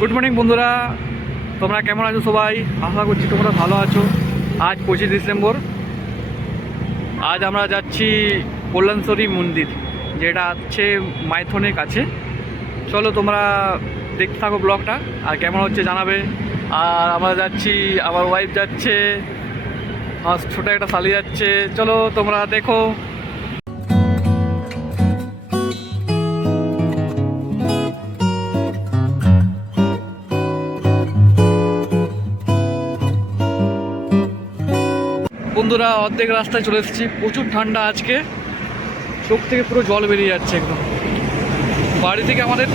Good morning বন্ধুরা, তোমরা কেমন আছো? সবাই আশা করছি তোমরা ভালো আছো। আজ 25 ডিসেম্বর। আজ আমরা যাচ্ছি কল্যাণেশ্বরী মন্দির, যেটা আছে মাইথনের কাছে। চলো তোমরা দেখতে থাকো ব্লগটা, আর কেমন হচ্ছে জানাবে। আর আমরা যাচ্ছি, আমার ওয়াইফ যাচ্ছে, আমার ছোটো একটা শালি যাচ্ছে। চলো তোমরা দেখো। বন্ধুরা অর্ধেক রাস্তায় চলে এসেছি। প্রচুর ঠান্ডা আজকে, চোখ থেকে পুরো জল বেরিয়ে যাচ্ছে একদম। বাড়ি থেকে আমাদের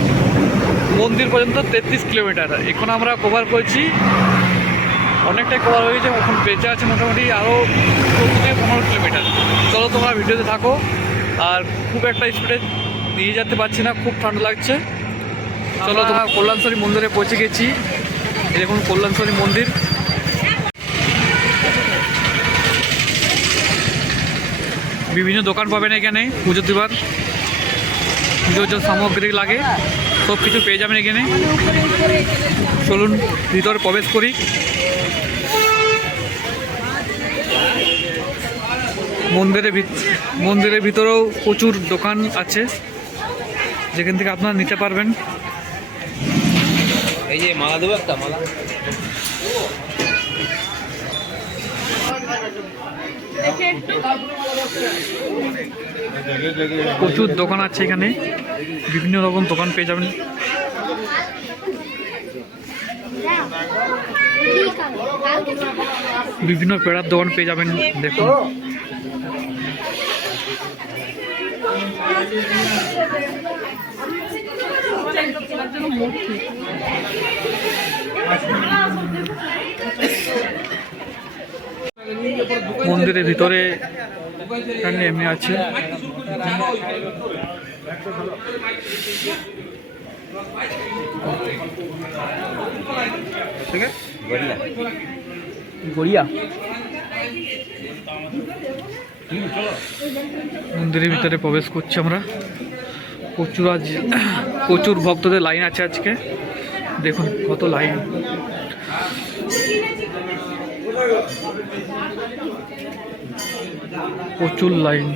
মন্দির পর্যন্ত 33 কিলোমিটার। এখন আমরা কভার করেছি, অনেকটাই কভার হয়েছে। এখন বেঁচে আছে মোটামুটি আরও 14 থেকে 15 কিলোমিটার। চলো তোমরা ভিডিওতে থাকো। আর খুব একটা স্পিডে নিয়ে যেতে পারছি না, খুব ঠান্ডা লাগছে। চলো তোমরা কল্যাণেশ্বরী মন্দিরে পৌঁছে গেছি। দেখুন কল্যাণেশ্বরী মন্দির। বিভিন্ন দোকান পাবেন এখানে, পুজো দেবার পুজোর যে সামগ্রী লাগে সব কিছু পেয়ে যাবেন এখানে। চলুন ভিতরে প্রবেশ করি। মন্দিরের ভিতরেও প্রচুর দোকান আছে, যেখান থেকে আপনারা নিতে পারবেন। এই যে মালা দেবো একটা মালা। প্রচুর দোকান আছে এখানে, বিভিন্ন রকম দোকান পেয়ে যাবেন। বিভিন্ন পেড়ার দোকান পেয়ে যাবেন। দেখুন মন্দিরের ভিতরে এমনি আছে। গড়িয়া মন্দিরের ভিতরে প্রবেশ করছি আমরা। প্রচুর ভক্তদের লাইন আছে আজকে। দেখুন কত লাইন। প্রচুর লাইন।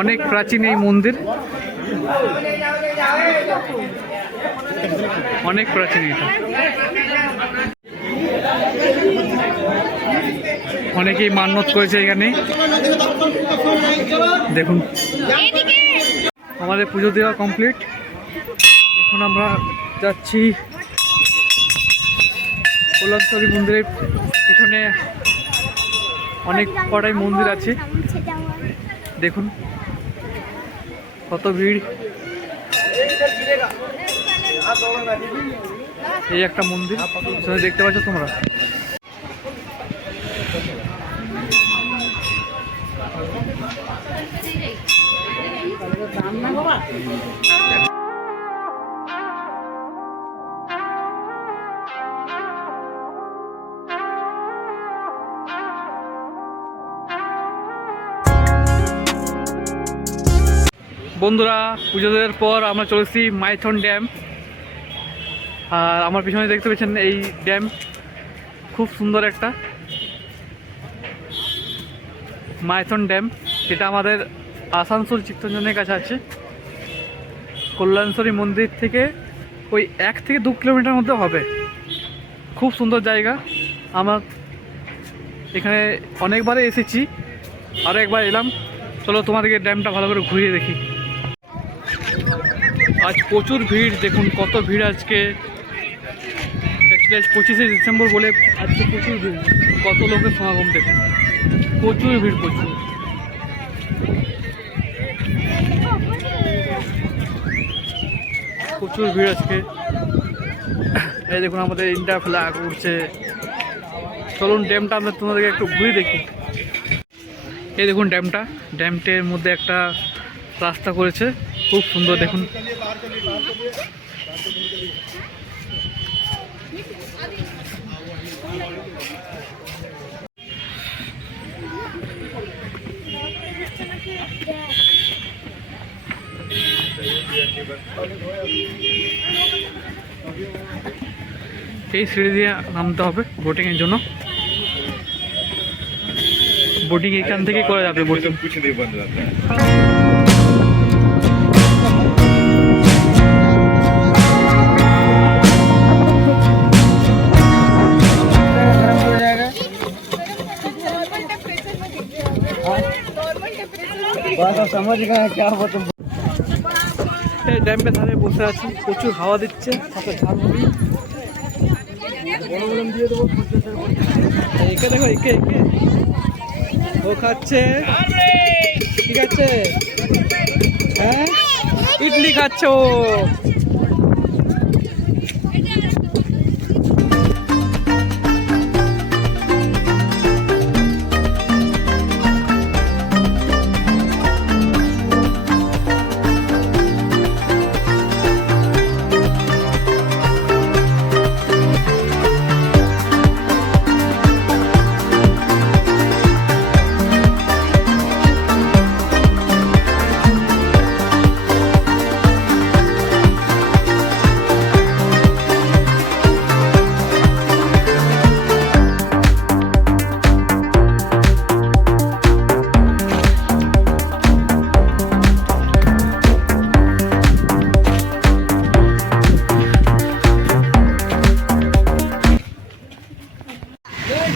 অনেক প্রাচীন এই মন্দির, অনেক প্রাচীন এটা। অনেকেই মান্যত করেছে এখানে। দেখুন আমাদের পুজো দেওয়া কমপ্লিট। এখন আমরা যাচ্ছি কল্যাণেশ্বরী মন্দিরের পিছনে। অনেক কটাই মন্দির আছে, দেখুন কত ভিড়। এই একটা মন্দির দেখতে পাচ্ছ তোমরা। বন্ধুরা পুজো দেওয়ার পর আমরা চলেছি মাইথন ড্যাম। আর আমার পিছনে দেখতে পাচ্ছেন এই ড্যাম, খুব সুন্দর একটা মাইথন ড্যাম, যেটা আমাদের আসানসোল চিত্তরঞ্জনের কাছে আছে। কল্যাণেশ্বরী মন্দির থেকে ওই 1 থেকে 2 কিলোমিটার মধ্যে হবে। খুব সুন্দর জায়গা। আমরা এখানে অনেকবারে এসেছি, আরও একবার এলাম। চলো তোমাদেরকে ড্যামটা ভালো করে ঘুরিয়ে দেখি। আজ প্রচুর ভিড়, দেখুন কত ভিড় আজকে। 25 ডিসেম্বর বলে আজকে প্রচুর ভিড়, কত লোকের সমাগম দেখুন। প্রচুর ভিড়, প্রচুর। প্রচুর ভিড় আজকে। এই দেখুন আমাদের ইন্ডিয়া ফ্ল্যাগ উঠছে। চলুন ড্যামটা আমরা তোমাদেরকে একটু ঘুরে দেখি। এই দেখুন ড্যামটের মধ্যে একটা রাস্তা করেছে, খুব সুন্দর দেখুন। এই সিঁড়ি দিয়ে নামতে হবে বোটিংয়ের জন্য। বোটিং এখান থেকে করা যাবে। বোটিং এই ড্যামের ধারে বসে আছি, প্রচুর হাওয়া দিচ্ছে, সাথে ঝালমুড়ি দিয়ে দেবো। একে দেখো, একে ও খাচ্ছে, ঠিক আছে। হ্যাঁ, ইডলি খাচ্ছে ও।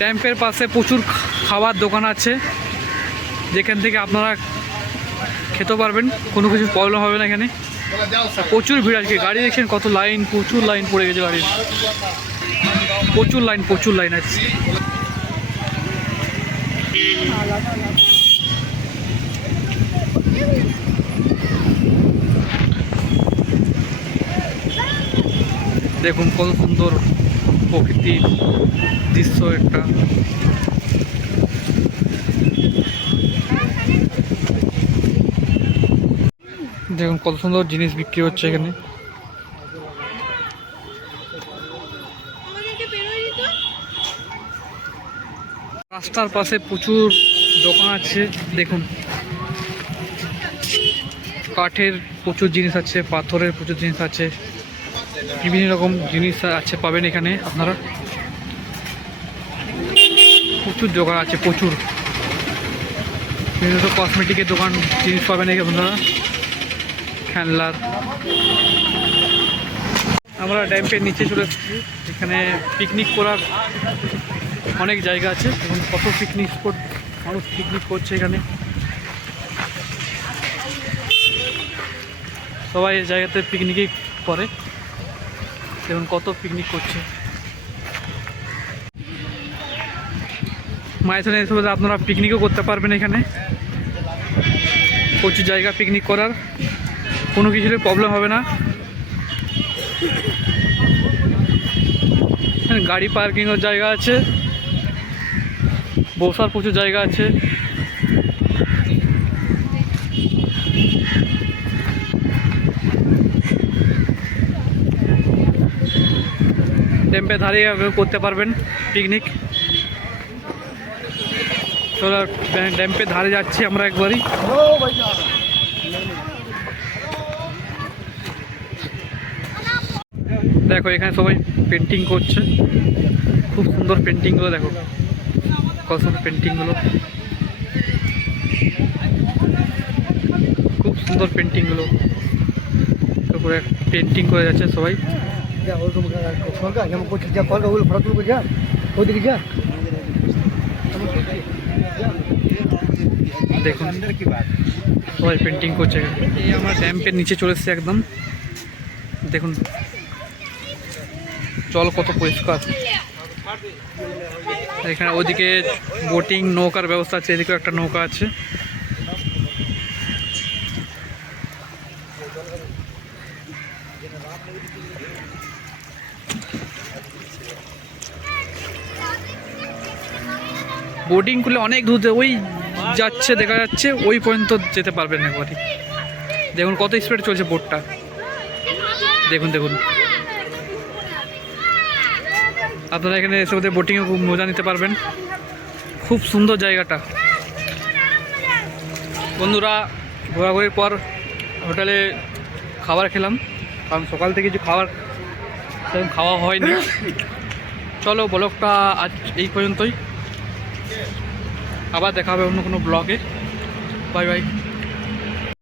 ড্যাম্পের পাশে প্রচুর খাবার দোকান আছে, যেখান থেকে আপনারা খেতে পারবেন, কোনো কিছু প্রবলেম হবে না। এখানে প্রচুর ভিড় আজকে, গাড়ি দেখছেন কত লাইন, প্রচুর লাইন পড়ে গেছে গাড়ির, প্রচুর লাইন আছে। দেখুন কত সুন্দর প্রকৃতির দৃশ্য একটা। দেখুন কত সুন্দর জিনিস বিক্রি হচ্ছে এখানে। রাস্তার পাশে প্রচুর দোকান আছে, দেখুন কাঠের প্রচুর জিনিস আছে, পাথরের প্রচুর জিনিস আছে, বিভিন্ন রকম জিনিস আছে পাবেন এখানে আপনারা। প্রচুর দোকান আছে, প্রচুর বিভিন্ন কসমেটিকের দোকান জিনিস পাবেন এখানে আপনারা, খেলনার। আমরা ড্যাম্পের নিচে চলে এসেছি, এখানে পিকনিক করার অনেক জায়গা আছে। এবং কত পিকনিক স্পট, মানুষ পিকনিক করছে এখানে, সবাই এই জায়গাতে পিকনিকই করে। দেখুন কত পিকনিক করছে। মাইথনে এসে আপনারা পিকনিকও করতে পারবেন এখানে, প্রচুর জায়গা পিকনিক করার, কোনো কিছুতে প্রবলেম হবে না। গাড়ি পার্কিংয়ের জায়গা আছে, বসার প্রচুর জায়গা আছে। ড্যাম্পে ধারে করতে পারবেন পিকনিক। চলো ড্যাম্পে ধারে যাচ্ছি আমরা একবারই। দেখো এখানে সবাই পেন্টিং করছে, খুব সুন্দর পেন্টিংগুলো দেখো, কত সুন্দর পেন্টিংগুলো, খুব সুন্দর পেন্টিংগুলো। তারপরে পেন্টিং করে যাচ্ছে সবাই। দেখুন সবাই পেন্টিং করছে। এই আমরা ড্যাম্পের নিচে চলে এসেছি একদম, দেখুন জল কত পরিষ্কার। এখানে ওদিকে বোটিং নৌকার ব্যবস্থা আছে, এদিকেও একটা নৌকা আছে। বোটিং করলে অনেক দূর ওই যাচ্ছে, দেখা যাচ্ছে ওই পর্যন্ত যেতে পারবেন একবারই। দেখুন কত স্পিড চলছে বোটটা, দেখুন দেখুন। আপনারা এখানে এসে ওদের বোটিংয়ে খুব মজা নিতে পারবেন, খুব সুন্দর জায়গাটা। বন্ধুরা ঘোরাঘুরির পর হোটেলে খাবার খেলাম, কারণ সকাল থেকে কিছু সেরকম খাওয়া হয়নি। চলো ব্লগটা আজ এই পর্যন্তই, আবার দেখা হবে অন্য কোনো ব্লগে। Bye bye.